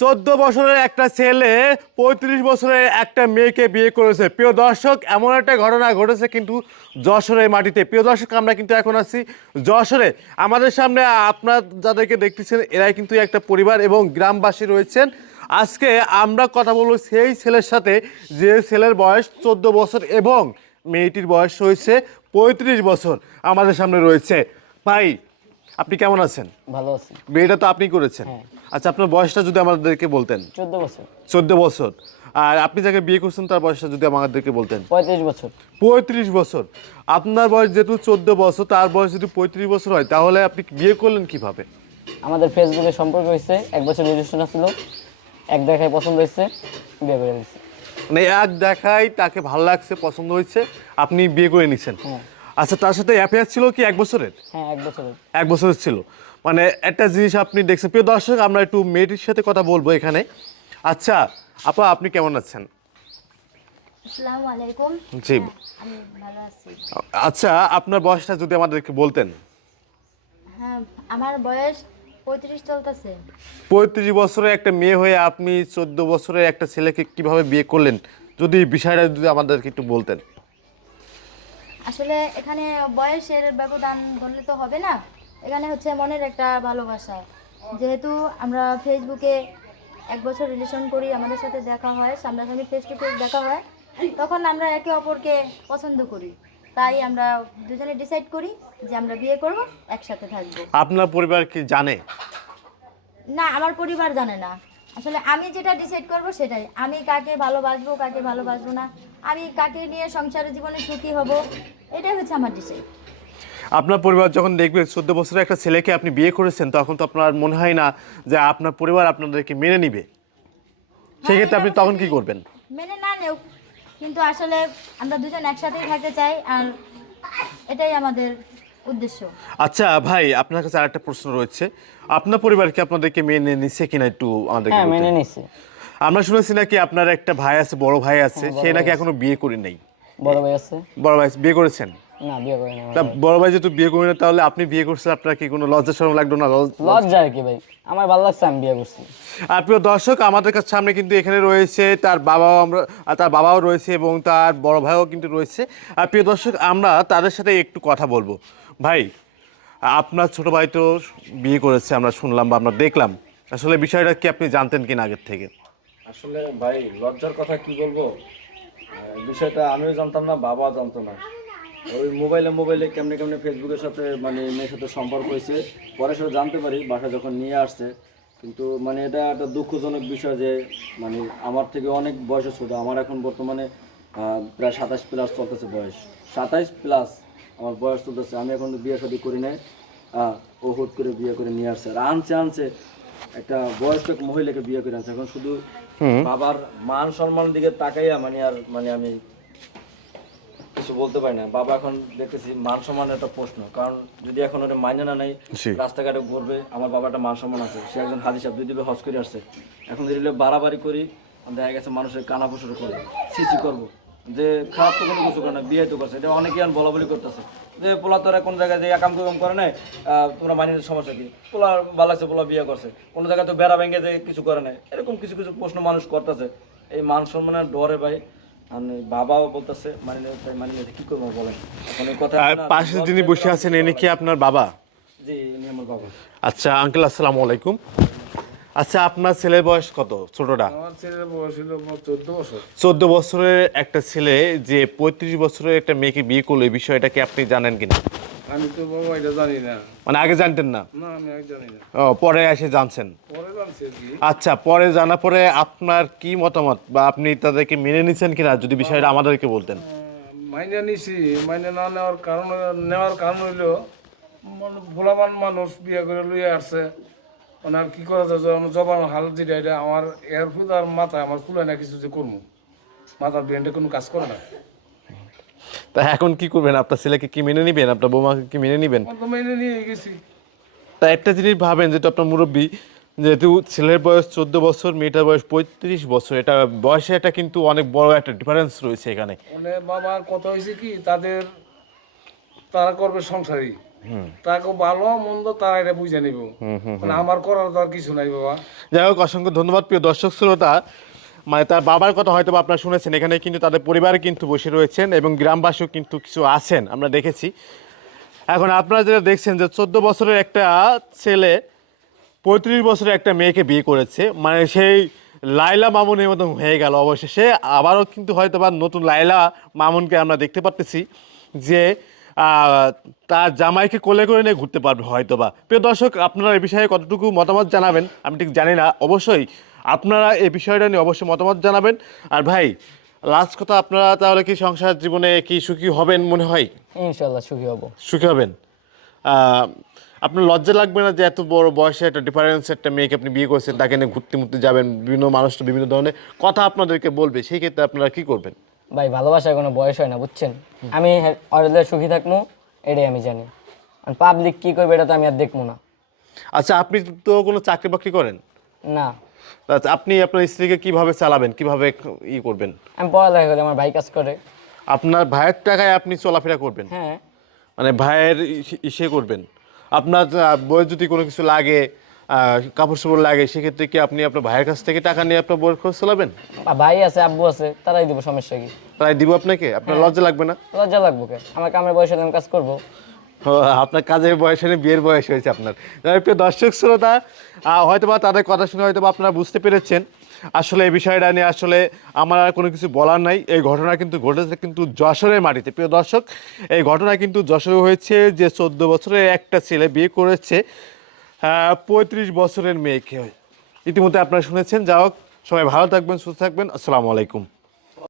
14 বছরের একটা ছেলে 35 বছরের একটা মেয়েকে বিয়ে করেছে। প্রিয় দর্শক, এমন একটা ঘটনা ঘটেছে কিন্তু যশোরের মাটিতে। প্রিয় দর্শক, আমরা কিন্তু এখন আছি যশোরে। আমাদের সামনে আপনার যাদেরকে দেখতেছেন এরাই কিন্তু একটা পরিবার এবং গ্রামবাসী রয়েছেন। আজকে আমরা কথা বলবো সেই ছেলের সাথে যে ছেলের বয়স 14 বছর এবং মেয়েটির বয়স হয়েছে 35 বছর। আমাদের সামনে রয়েছে। ভাই, আপনি কেমন আছেন? ভালো আছি। বিয়েটা তো আপনি করেছেন। হ্যাঁ। আচ্ছা, আপনার বয়সটা যদি আমাদেরকে বলতেন। 14 বছর। 14 বছর। আর আপনি যাকে বিয়ে করছেন তার বয়সটা যদি আমাদেরকে বলতেন। 35 বছর। 35 বছর। আপনার বয়স যেহেতু 14 বছর, তার বয়স যদি 35 বছর হয়, তাহলে আপনি বিয়ে করলেন কিভাবে? আমাদের ফেসবুকে সম্পর্ক হয়েছে, 1 বছর রিলেশন ছিল, এক দেখায় পছন্দ হয়েছে, বিয়ে করে নিয়েছি। মানে এক দেখায় তাকে ভালো লাগছে, পছন্দ হয়েছে, আপনি বিয়ে করে নিছেন। হ্যাঁ। আচ্ছা, তার সাথে অ্যাফেয়ার ছিল কি 1 বছরের? হ্যাঁ, 1 বছরের। 1 বছরের ছিল। মানে একটা জিনিস আপনি দেখছেন। প্রিয় দর্শক, আমরা একটু মেয়েটির সাথে কথা বলবো এখানে। আচ্ছা আপা, আপনি কেমন আছেন? আসসালামু আলাইকুম। জি। আমি ভালো আছি। আচ্ছা, আপনার বয়সটা যদি আমাদেরকে বলতেন। হ্যাঁ, আমার বয়স 35 চলতেছে। 35 বছরের একটা মেয়ে হয়ে আপনি 14 বছরের একটা ছেলেকে কিভাবে বিয়ে করলেন, যদি বিষয়টা যদি আমাদেরকে একটু বলতেন। আসলে এখানে বয়সের ব্যবধান ধরলে তো হবে না। এখানে হচ্ছে মনের একটা ভালোবাসা। যেহেতু আমরা ফেসবুকে 1 বছর রিলেশন করি, আমাদের সাথে দেখা হয়, সামনাসামনি ফেস টু ফেস দেখা হয়, তখন আমরা একে অপরকে পছন্দ করি। তাই আমরা দুজনে ডিসাইড করি যে আমরা বিয়ে করব, একসাথে থাকবো। আপনার পরিবার কি জানে? না, আমার পরিবার জানে না। আসলে আমি যেটা ডিসাইড করব সেটাই। আমি কাকে ভালোবাসবো, কাকে ভালোবাসবো না, আমি কাকে নিয়ে সংসারের জীবনে সুখী হব, এটাই হচ্ছে আমার ডিসাইড। আপনার পরিবার যখন দেখবে 14 বছরের একটা ছেলেকে আপনি বিয়ে করেছেন, তখন তো আপনার মনে হয় না যে আপনার পরিবার আপনাদেরকে মেনে নিবে। সেক্ষেত্রে আপনি তখন কি করবেন? মেনে না নেও, কিন্তু আসলে আমরা দুজন একসাথেই থাকতে চাই, আর এটাই আমাদের উদ্দেশ্য। আচ্ছা ভাই, আপনার কাছে আরেকটা প্রশ্ন রয়েছে। আপনার পরিবার কি আপনাদেরকে মেনে নিচ্ছে কিনা একটু আমাদেরকে হ্যাঁ, বলতেন? মেনে নিছি। আমরা শুনেছি নাকি আপনার একটা ভাই আছে, বড় ভাই আছে, হ্যাঁ, বড় সে নাকি ভাই এখনো বিয়ে করে নাই। বড় ভাই আছে। বড় ভাই বিয়ে করেছেন? না, বিয়ে করে না আমার তা ভাই। বড় ভাই যেহেতু বিয়ে করে না, তাহলে আপনি বিয়ে করছেন, আপনার কি কোনো লজ্জা শরম লাগলো না? লজ্জা আর কি ভাই, আমার ভালো লাগছে, আমি বিয়ে করছি। আর প্রিয় দর্শক, আমাদের কাছে সামনে কিন্তু এখানে রয়েছে তার বাবাও, তার বাবাও রয়েছে এবং তার বড় ভাইও কিন্তু রয়েছে। আর প্রিয় দর্শক, আমরা তাদের সাথে একটু কথা বলবো। ভাই, আপনার ছোট ভাই তো বিয়ে করেছে, আমরা শুনলাম বা আমরা দেখলাম। আসলে বিষয়টা কি আপনি জানতেন কিনা আগের থেকে? আসলে ভাই, লজ্জার কথা কি বলবো, বিষয়টা আমিও জানতাম না, বাবাও জানতো না। ওই মোবাইলে কেমনে কেমনে ফেসবুকের সাথে মানে মেয়ের সাথে সম্পর্ক হয়েছে, পরে সেটা জানতে পারি বাসা যখন নিয়ে আসছে। কিন্তু মানে এটা একটা দুঃখজনক বিষয় যে মানে আমার থেকে অনেক বয়সে ছোট। আমার এখন বর্তমানে প্রায় 27 প্লাস চলতেছে বয়স, 27 প্লাস আমার বয়স চলতেছে। আমি এখন বিয়ে শাদী করি নাই, ও হুট করে বিয়ে করে নিয়ে আসছে, আর আনছে একটা বয়স্ক মহিলাকে বিয়ে করে আনছে। এখন শুধু বাবার মান সম্মান দিকে তাকাইয়া মানে আমি কিছু বলতে পারি না। বাবা এখন দেখতেছি মান সম্মানের একটা প্রশ্ন, কারণ যদি এখন ওটা মাইনে না নেই, জি। রাস্তাঘাটে ঘুরবে, আমার বাবা একটা মান সম্মান আছে, সে একজন হাজি সাহেব, 2 দিবে হজ করে আসছে। এখন যদি বাড়াবাড়ি করি, দেখা গেছে মানুষের কানা পশুর করে সিসি করবো, যে খারাপ তো কোনো কিছু করে না, বিয়ে তো করছে, এটা অনেকেই আর বলা বলি করতেছে যে পোলা তোরা কোন জায়গায় যে একাম কুকাম করে নাই, তোমরা মানি সমস্যা কি, পোলা ভালো আছে, পোলা বিয়ে করছে, কোনো জায়গায় তো বেড়া ভেঙে যে কিছু করে নাই, এরকম কিছু কিছু প্রশ্ন মানুষ করতেছে। এই মান সম্মানের ডরে ভাই, আমি বাবাও বলতেছে মানি নিতে কি করবো বলেন। এখন এই কথা আর পাশে যিনি বসে আছেন, ইনি কি আপনার বাবা? জি, ইনি আমার বাবা। আচ্ছা আঙ্কেল, আসসালামু আলাইকুম। আচ্ছা, আপনার ছেলের বয়স কত? ছোটটা? আমার ছেলের বয়স হলো 14 বছর। 14 বছরের একটা ছেলে যে 35 বছরের একটা মেয়েকে বিয়ে করলো, এই বিষয়টা কি আপনি জানেন কিনা? আমি তো বাবা এটা জানি না। মানে আগে জানতেন না? না, আমি আগে জানি না, ও, পরে এসে জানছেন? পরে জানছি আর কি। আচ্ছা, পরে জানার পরে আপনার কি মতামত, বা আপনি তাদেরকে মেনে নিচ্ছেন কিনা, যদি বিষয়টা আমাদেরকে বলতেন। মাইনে নিছি, মাইনে না নেওয়ার কারণ হইলো ভোলাবান মানুষ বিয়ে করে লইয়া আসছে। মানে আর কি করা যায়, জবান হাল যেটা এটা আমার এর ফুল আর মাথা আমার ফুলে না কিছু যে করবো, মাথার ব্রেনটা কোনো কাজ করে না। তা এখন কি করবেন? আপনার ছেলেকে কি মেনে নিবেন? আপনার বৌমাকে কি মেনে নিবেন? তো মাইনে নিয়ে গেছি। তা একটা জিনিস ভাবেন, যেহেতু আপনার মুরব্বী, যেহেতু ছেলের বয়স 14 বছর, মেয়েটার বয়স 35 বছর, এটা বয়সে এটা কিন্তু অনেক বড় একটা ডিফারেন্স রয়েছে এখানে। মানে বাবার কথা হয়েছে কি, তারা করবে সংসারী, তাকে ভালো মন্দ তারা এটা বুঝে নিব, মানে আমার করার তো আর কিছু নাই বাবা। যাই হোক, অসংখ্য ধন্যবাদ প্রিয় দর্শক শ্রোতা। মানে তার বাবার কথা হয়তো বা আপনারা শুনেছেন, এখানে কিন্তু তাদের পরিবার কিন্তু বসে রয়েছেন এবং গ্রামবাসীও কিন্তু কিছু আছেন, আমরা দেখেছি। এখন আপনারা যেটা দেখছেন যে 14 বছরের একটা ছেলে 35 বছরের একটা মেয়েকে বিয়ে করেছে, মানে সেই লাইলা মামুনের মতন হয়ে গেল অবশেষে। আবারও কিন্তু হয়তো বা নতুন লাইলা মামুনকে আমরা দেখতে পারতেছি যে তার জামাইকে কোলে করে নিয়ে ঘুরতে পারবে হয়তো বা। প্রিয় দর্শক, আপনারা এই বিষয়ে কতটুকু মতামত জানাবেন আমি ঠিক জানি না, অবশ্যই আপনারা এই বিষয়টা নিয়ে অবশ্যই মতামত জানাবেন। আর ভাই, লাস্ট কথা, আপনারা তাহলে কি সংসার জীবনে কি সুখী হবেন মনে হয়? ইনশাল্লাহ সুখী হব। সুখী হবেন। আপনার লজ্জা লাগবে না যে এত বড় বয়সে একটা ডিফারেন্স একটা মেয়েকে আপনি বিয়ে করেছেন, তাকে নিয়ে ঘুরতে মুরতে যাবেন, বিভিন্ন মানুষ তো বিভিন্ন ধরনের কথা আপনাদেরকে বলবে, সেই ক্ষেত্রে আপনারা কি করবেন? ভাই ভালোবাসার কোনো বয়স হয় না, বুঝছেন? আমি অর্ধেক সুখী থাকবো, এটাই আমি জানি। আর পাবলিক কি করবে এটা তো আমি আর দেখবো না। আচ্ছা, আপনি তো কোনো চাকরি বাকরি করেন না, আচ্ছা, আপনি আপনার স্ত্রীকে কিভাবে চালাবেন, কিভাবে করবেন? আমি পড়ালেখা করি, আমার ভাই কাজ করে। আপনার ভাইয়ের টাকায় আপনি চলাফেরা করবেন? হ্যাঁ। মানে ভাইয়ের ইসে করবেন। আপনার বইয়ের যদি কোনো কিছু লাগে, কাপড় চোপড় লাগে, সেক্ষেত্রে কি আপনি আপনার ভাইয়ের কাছ থেকে টাকা নিয়ে আপনার বইয়ের খরচ চালাবেন? ভাই আছে, আব্বু আছে, তারাই দিব, সমস্যা কি? তাই দিব আপনাকে? আপনার লজ্জা লাগবে না? লজ্জা লাগবো কে? আমার কামের বয়সে আমি কাজ করবো। আপনার কাজের বয়স হলে বিয়ের বয়স হয়েছে আপনার। প্রিয় দর্শক শ্রোতা, হয়তো বা তাদের কথা শুনে হয়তো বা আপনারা বুঝতে পেরেছেন আসলে এই বিষয়টা নিয়ে আসলে আমার আর কোনো কিছু বলার নাই। এই ঘটনা কিন্তু ঘটেছে কিন্তু যশোরের মাটিতে। প্রিয় দর্শক, এই ঘটনা কিন্তু যশোরে হয়েছে যে 14 বছরের একটা ছেলে বিয়ে করেছে 35 বছরের মেয়েকে। ইতিমধ্যে আপনারা শুনেছেন। যা হোক, সবাই ভালো থাকবেন, সুস্থ থাকবেন। আসসালামু আলাইকুম।